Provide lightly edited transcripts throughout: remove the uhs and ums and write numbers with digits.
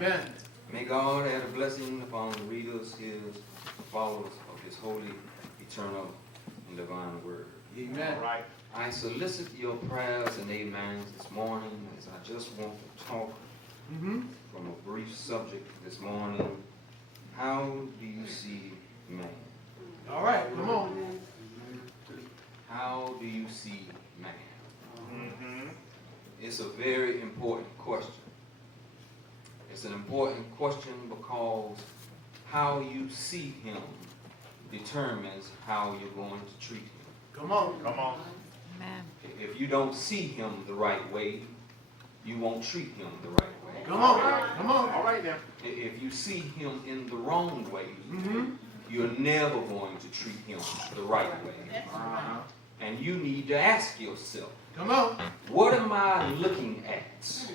Amen. May God add a blessing upon the readers, hearers, and followers of His holy, eternal, and divine word. Amen. All right. I solicit your prayers and amens this morning as I just want to talk from a brief subject this morning. How do you see man? All right, come on. How do you see man? It's a very important question. It's an important question because how you see him determines how you're going to treat him. Come on. Come on. Amen. If you don't see him the right way, you won't treat him the right way. Come on. Come on. All right now. If you see him in the wrong way, you're never going to treat him the right way. And you need to ask yourself, Come on. what am I looking at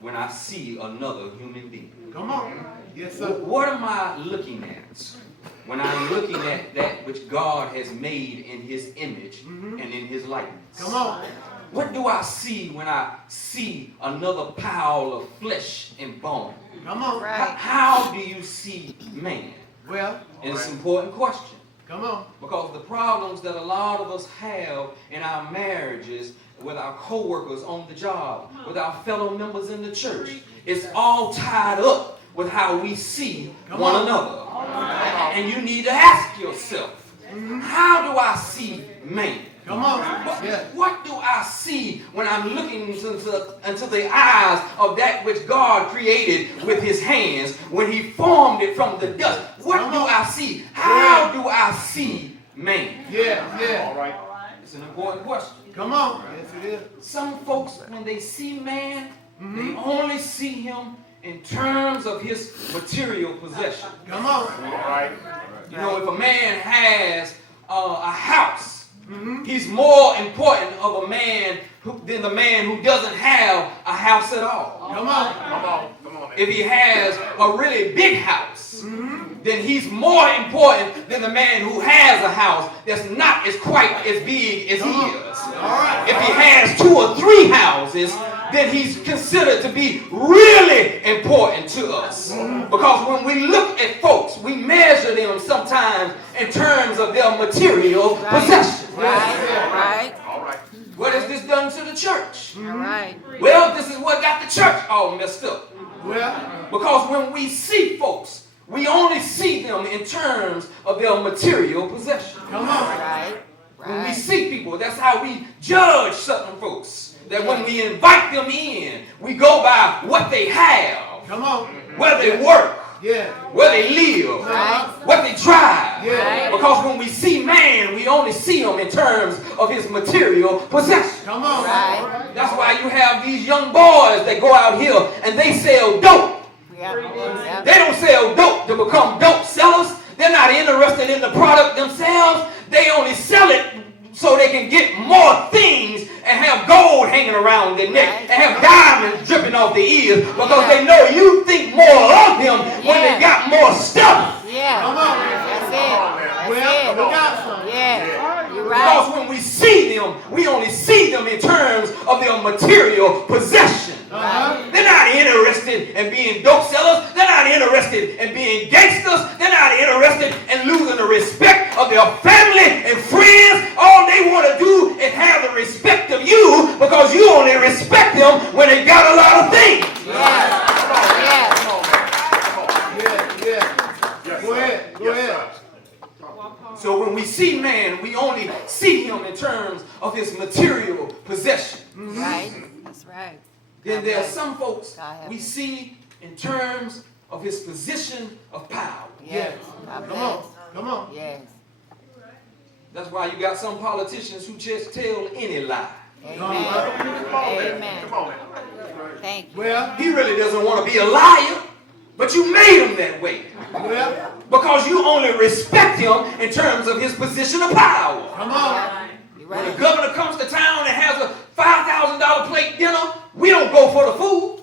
when I see another human being? Come on. Yes, sir. What am I looking at when I'm looking at that which God has made in his image and in his likeness? Come on. What do I see when I see another pile of flesh and bone? Come on. Right. How do you see man? Well, And it's an important question. come on. Because the problems that a lot of us have in our marriages, with our co-workers on the job, with our fellow members in the church, it's all tied up with how we see one another. And you need to ask yourself, how do I see man? Come on. What do I see when I'm looking into the eyes of that which God created with his hands when he formed it from the dust? What do I see? How do I see man? Yeah. All right. It's an important question. Come on. Yes, it is. Some folks, when they see man, they only see him in terms of his material possession. Come on. All right. You know, if a man has a house, he's more important of a man than the man who doesn't have a house at all. Come on. Come on. Come on. If he has a really big house, then he's more important than the man who has a house that's not as quite as big as he is. If he has 2 or 3 houses, then he's considered to be really important to us. Because when we look at folks, we measure them sometimes in terms of their material possessions. Right. All right. What has this done to the church? All right. Well, this is what got the church all messed up. Well, Because when we see folks, we only see them in terms of their material possession. come on. Right. When we see people, that's how we judge certain folks. That when we invite them in, we go by what they have, Come on. where they work, Yeah. where they live, Right. what they drive. Yeah. Because when we see man, we only see him in terms of his material possession. Come on. Right. That's why you have these young boys that go out here and they sell dope. Yep. They don't sell dope to become dope sellers. They're not interested in the product themselves. They only sell it so they can get more things and have gold hanging around their neck and have diamonds dripping off their ears because they know you think more of them when they got more stuff. Yeah. Come on. That's it. That's Well, it. look out, son. Yeah. You're Because right. when we see them, we only see them in terms of their material possession. They're not interested in being dope sellers. They're not interested in being gangsters. They're not interested in losing the respect of their family and friends. All they want to do is have the respect of you because you only respect them when they got a lot of things. Yeah. Yeah. Come on, man. Yeah. Yes, Go sir. ahead. Go Yes, ahead. sir. So when we see man, we only see him in terms of his material possession. Right. That's right. Then there are some folks God help we me. see in terms of his position of power. Yes. God Come on. bless. Come on. Yes. That's why you got some politicians who just tell any lie. Amen. Come on, man. Amen. Come on, man. Thank you. Well, He really doesn't want to be a liar, but you made him that way well, because you only respect him in terms of his position of power. come on. You're When the right. governor comes to town and has a $5,000 plate dinner, we don't go for the food.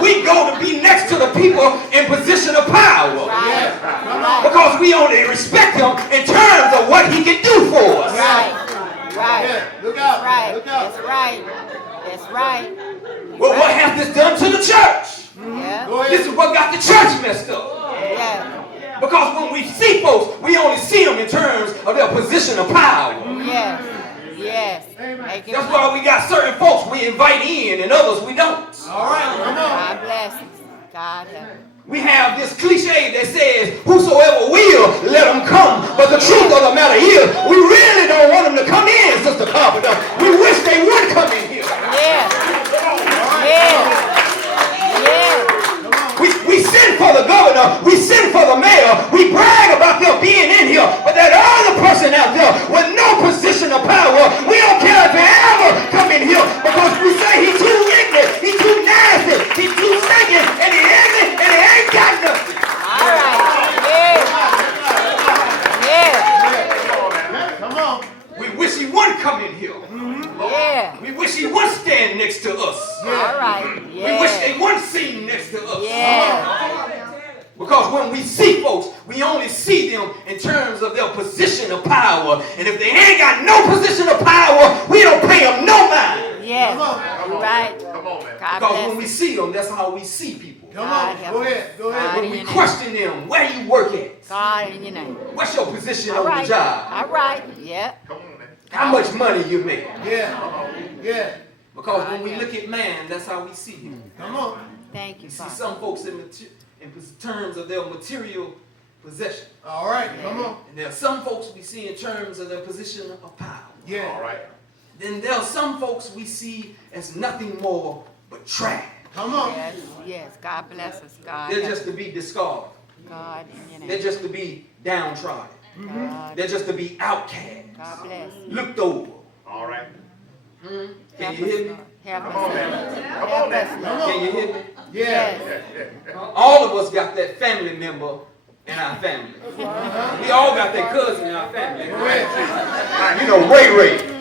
We go to be next to the people in position of power Right. Right. because we only respect him in terms of what he can do for us. Right. Right. Yeah. Look out. Right. Look out. That's right. That's right. Well, what has this done to the church? This is what got the church messed up. Yes. Because when we see folks, we only see them in terms of their position of power. Yes. Yes. Make it That's why we got certain folks we invite in and others we don't. All right, come on. God bless us. God help us. We have this cliche that says, whosoever will, let them come. But the truth of the matter is, we really don't want them to come in, Sister Carpenter. We wish they would come in here. Yes. Yes. Yes. We send for the governor, we send for the mayor, we brag about them being in here, but that other person out there with no position of power, we don't care if he ever come in here because we say he's too ignorant, he's too nasty, he's too stinking, and he isn't, and he ain't got nothing. All right. Yes. Yes. Come on. We wish he wouldn't come in here. Yeah. We wish he would stand next to us. All right. We wish they Yeah. wouldn't sing next to us. Yeah. Because when we see folks, we only see them in terms of their position of power. And if they ain't got no position of power, we don't pay them no mind. Yes. Come on. Right. Come on, man. God Because when we bless us. see them, that's how we see people. Come God on. help Go us. ahead. Go God ahead. When in we your name. question them, where you work at? God in your name. What's your position All on right. the job? All right. Yeah. Come on, man. How much money you make? Yeah. Yeah. Because when we look at man, that's how we see him. Come on. Thank you, We see Father. some folks in terms of their material possession. All right. Come on. And there are some folks we see in terms of their position of power. Yeah. All right. Then there are some folks we see as nothing more but trash. Come on. Yes. Yes. God bless us. God. They're help just to be discarded. God in your They're name. just to be downtrodden. God. They're just to be outcast, God bless. looked over. All right. Can Help you us, hear me? Lord. Help Come us. on, Lord. man. Come Help on, us, man. Come Lord. Can you hear me? Yeah. Yes. All of us got that family member in our family. We all got that cousin in our family. Go ahead. You know, Ray Ray.